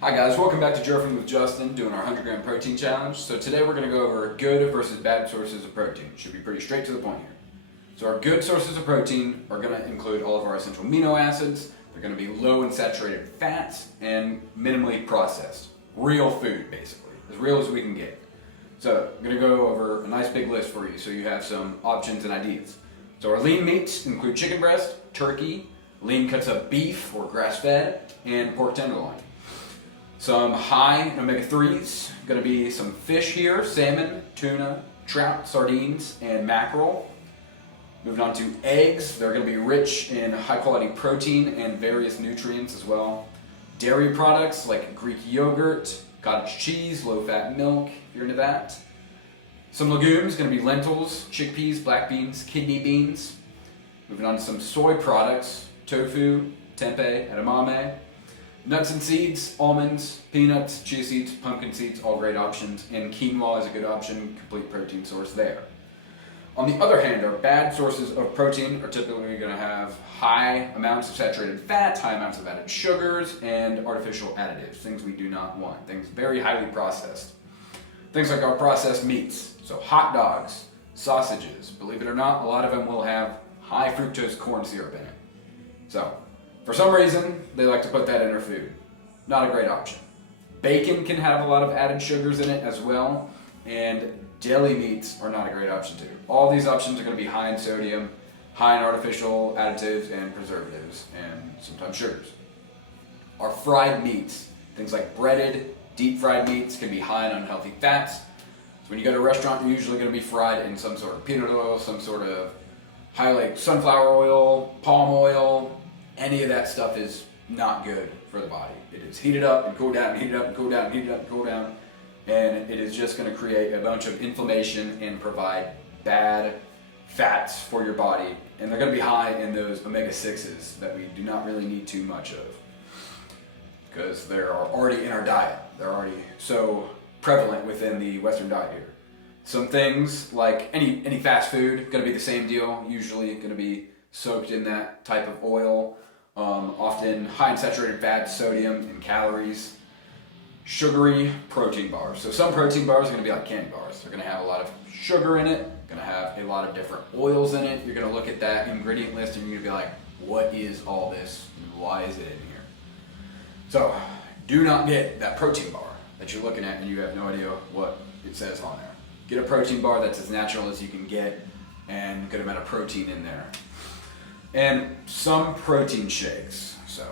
Hi guys, welcome back to JERFIN with Justin, doing our 100 gram protein challenge. So today we're going to go over good versus bad sources of protein. Should be pretty straight to the point here. So our good sources of protein are going to include all of our essential amino acids. They're going to be low in saturated fats and minimally processed. Real food, basically. As real as we can get. So I'm going to go over a nice big list for you so you have some options and ideas. So our lean meats include chicken breast, turkey, lean cuts of beef or grass-fed, and pork tenderloin. Some high in omega-3s, going to be some fish here, salmon, tuna, trout, sardines, and mackerel. Moving on to eggs, they're going to be rich in high-quality protein and various nutrients as well. Dairy products like Greek yogurt, cottage cheese, low-fat milk, if you're into that. Some legumes, going to be lentils, chickpeas, black beans, kidney beans. Moving on to some soy products, tofu, tempeh, edamame. Nuts and seeds, almonds, peanuts, chia seeds, pumpkin seeds, all great options. And quinoa is a good option, complete protein source there. On the other hand, our bad sources of protein are typically going to have high amounts of saturated fat, high amounts of added sugars, and artificial additives, things we do not want, things very highly processed. Things like our processed meats, so hot dogs, sausages, believe it or not, a lot of them will have high fructose corn syrup in it. So, for some reason, they like to put that in their food. Not a great option. Bacon can have a lot of added sugars in it as well, and deli meats are not a great option too. All these options are going to be high in sodium, high in artificial additives and preservatives, and sometimes sugars. Our fried meats, things like breaded, deep fried meats, can be high in unhealthy fats. So when you go to a restaurant, you're usually going to be fried in some sort of peanut oil, some sort of highlight sunflower oil, palm oil. Any of that stuff is not good for the body. It is heated up and cooled down, heated up and cooled down, heated up and cooled down, and it is just going to create a bunch of inflammation and provide bad fats for your body. And they're going to be high in those omega-6s that we do not really need too much of because they are already in our diet. They're already so prevalent within the Western diet here. Some things like any fast food, going to be the same deal, usually going to be soaked in that type of oil. Often high in saturated fat, sodium, and calories. Sugary protein bars. So some protein bars are going to be like candy bars. They're going to have a lot of sugar in it, going to have a lot of different oils in it. You're going to look at that ingredient list and you're going to be like, what is all this? Why is it in here? So do not get that protein bar that you're looking at and you have no idea what it says on there. Get a protein bar that's as natural as you can get and a good amount of protein in there. And some protein shakes. So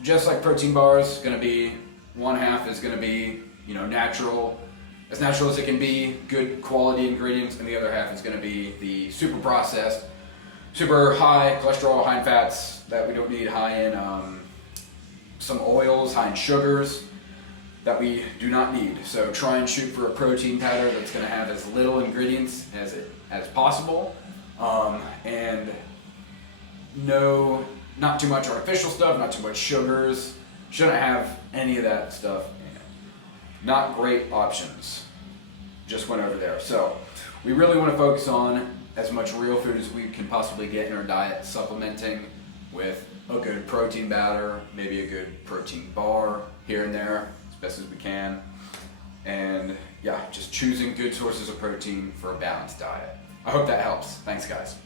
just like protein bars, going to be one half is going to be, natural, as natural as it can be, good quality ingredients, and the other half is going to be the super processed, super high cholesterol, high in fats that we don't need, high in some oils, high in sugars that we do not need. So try and shoot for a protein powder that's going to have as little ingredients as possible, and not too much artificial stuff, not too much sugars. Shouldn't have any of that stuff in it. Not great options. Just went over there. So we really want to focus on as much real food as we can possibly get in our diet, supplementing with a good protein powder, maybe a good protein bar here and there, as best as we can. And yeah, just choosing good sources of protein for a balanced diet. I hope that helps. Thanks, guys.